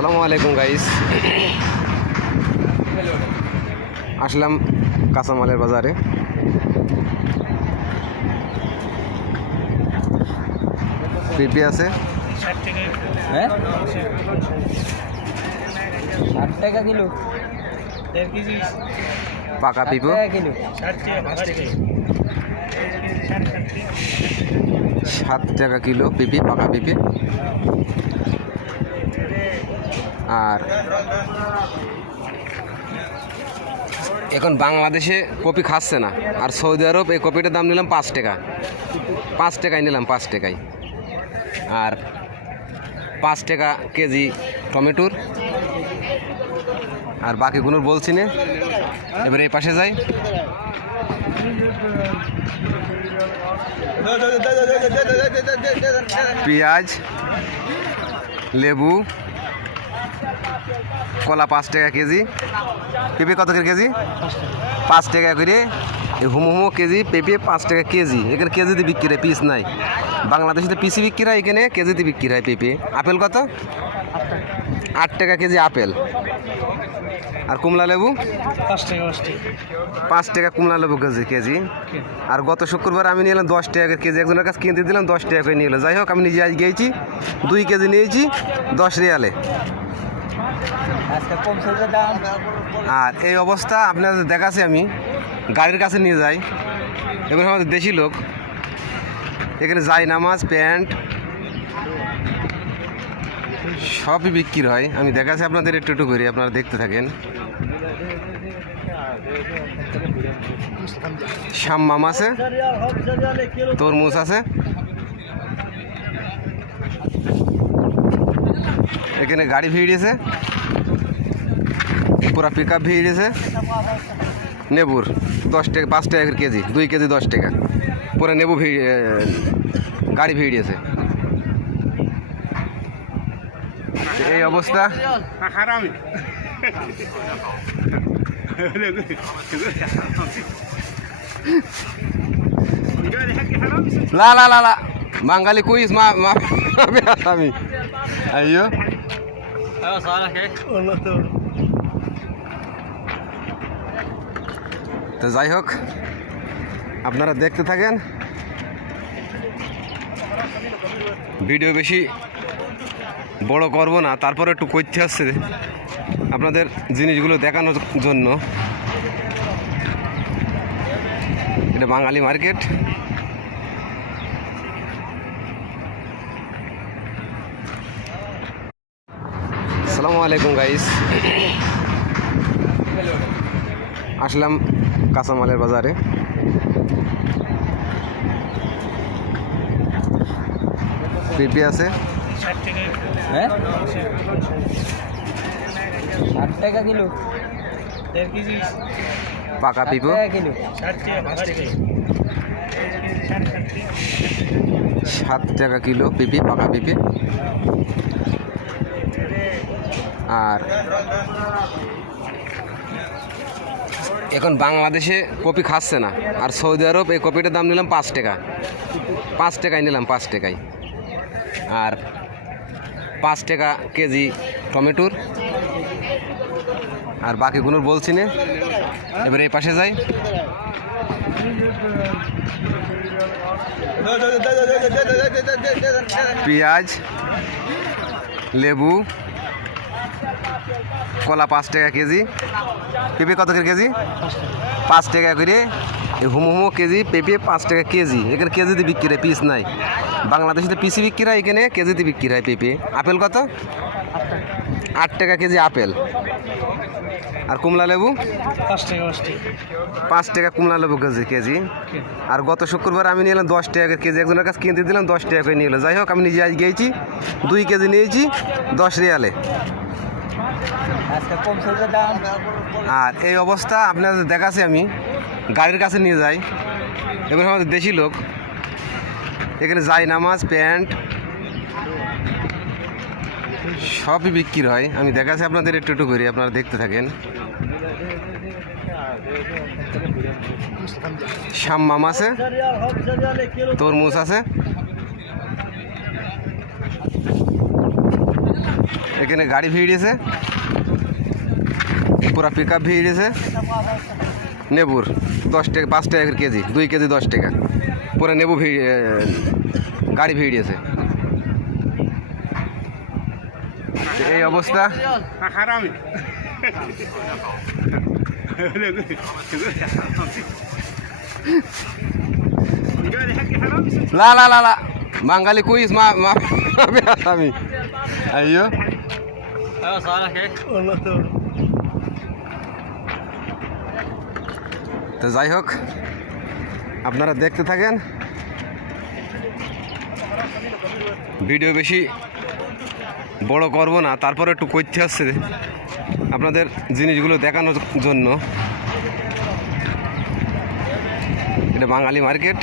আসসালামু আলাইকুম গাইস। আসলাম কাঁচামালের বাজারে। পেঁপে আছে 60 টাকা কিলো, পাকা পেঁপে কিলো 7 টাকা কিলো পেঁপে, পাকা পেঁপে। আর এখন বাংলাদেশে কপি খাচ্ছে না, আর সৌদি আরব এই কপিটার দাম নিলাম 5 টাকা। 5 টাকায় নিলাম, 5 টাকায়। আর 5 টাকা কেজি টমেটোর। আর বাকিগুলোর বলছি না, এবার এই পাশে যাই। পেঁয়াজ, লেবু, কলা 5 টাকা কেজি। পেঁপে কত করে কেজি? 5 টাকা করে। হুমো কেজি পেঁপে 5 টাকা কেজি। এখানে কেজিতে বিক্রি হয়, পিস নাই। বাংলাদেশে পিসি বিক্রি হয়, এখানে কেজিতে বিক্রি হয় পেঁপে। আপেল কত? 8 টাকা কেজি আপেল। আর কুমলা লেবু 5 টাকা কুমলা লেবু কেজি। আর গত শুক্রবার আমি নিলাম 10 টাকা কেজি, একজনের কাছে কিনতে দিলাম 10 টাকা করে নিয়ে এলো। যাই হোক, আমি নিজে আজ গিয়েছি 2 কেজি নিয়েছি 10 রিয়ালে। আর এই অবস্থা আপনাদের দেখাচ্ছি, আমি গাড়ির কাছে নিয়ে যাই। এবার আমাদের দেশি লোক, এখানে যাই নামাজ, প্যান্ট সবই বিক্রি হয়। আমি দেখাচ্ছি আপনাদের, একটু একটু করে আপনারা দেখতে থাকেন। শাম্মাম আছে, তরমুজ আছে, এখানে গাড়ি ভিড়েছে, পুরা পিক আপ ভিড়েছে। নেবুর 10 টাকা, 5 টাকা কেজি, 2 কেজি 10 টাকা। পুরা নেবু গাড়ি ভিড়েছে। এই অবস্থা। লা লা লা লা বাঙালি কুইজ আমি আইয়ো। তো যাই হোক, আপনারা দেখতে থাকেন। ভিডিও বেশি বড় করব না, তারপরে একটু করতে আসছে আপনাদের জিনিসগুলো দেখানোর জন্য। এটা বাঙালি মার্কেট। আসসালামু আলাইকুম গাইস। আসলাম কাঁচামালের বাজারে। পেঁপে আছে 60 টাকা কিলো, পাকা পেঁপে কিলো 7 টাকা কিলো পেঁপে, পাকা পেঁপে। আর এখন বাংলাদেশে কপি খাচ্ছে না, আর সৌদি আরব এই কপিটার দাম নিলাম 5 টাকা। 5 টাকায় নিলাম, 5 টাকায়। আর 5 টাকা কেজি টমেটোর। আর বাকিগুলোর বলছি না, এবার এই পাশে যাই। পেঁয়াজ, লেবু, কলা 5 টাকা কেজি। পেঁপে কত করে কেজি? 5 টাকা করে। হুমো কেজি পেঁপে 5 টাকা কেজি। এখানে কেজিতে বিক্রি হয়, পিস নাই। বাংলাদেশে পিসি বিক্রি হয়, এখানে কেজিতে বিক্রি হয় পেঁপে। আপেল কত? 8 টাকা কেজি আপেল। আর কুমলা লেবু 5 টাকা কুমলা লেবু কেজি। আর গত শুক্রবার আমি নিলাম 10 টাকা কেজি, একজনের কাছে কিনতে দিলাম 10 টাকা করে নিয়ে এলো। যাই হোক, আমি নিজে আজ গিয়েছি 2 কেজি নিয়েছি 10 রিয়ালে। আর এই অবস্থা আপনাদের দেখাচ্ছি, আমি গাড়ির কাছে নিয়ে যাই। এবার আমাদের দেশি লোক, এখানে যাই নামাজ, প্যান্ট সবই বিক্রি হয়। আমি দেখাচ্ছি আপনাদের, একটু একটু করে আপনারা দেখতে থাকেন। শাম্মাম আছে, তরমুজ আছে, এখানে গাড়ি ভিড়িয়েছে, পুরা পিক আপ ভিড়িয়েছে। নেবুর 10 টাকা 5 টাকা করে কেজি, 2 কেজি 10 টাকা। পুরা নেবু গাড়ি ভিড়িয়েছে। এই অবস্থা। লা লা লা লা বাঙালি কুইজ আমি আইয়ো। তো যাই হোক, আপনারা দেখতে থাকেন। ভিডিও বেশি বড় করব না, তারপরে একটু করতে আসছে আপনাদের জিনিসগুলো দেখানোর জন্য। এটা বাঙালি মার্কেট।